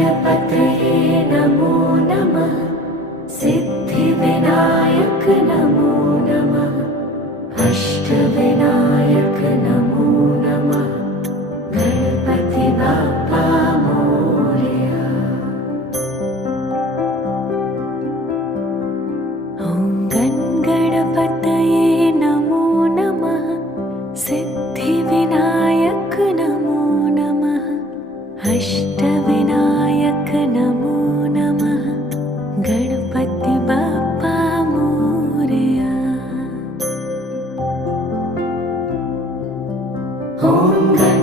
गणपतये नमो नमः। सिद्धिविनायक नमो नमः। अष्टविनायक नमो नमः। गणपति बाप्पा मोरया। ॐ गणपतये नमो नमः। सिद्धिविनायक नमो नमः। अष्टविनायक नमो नमः। गणपति बाप्पा मोरया। ॐ गण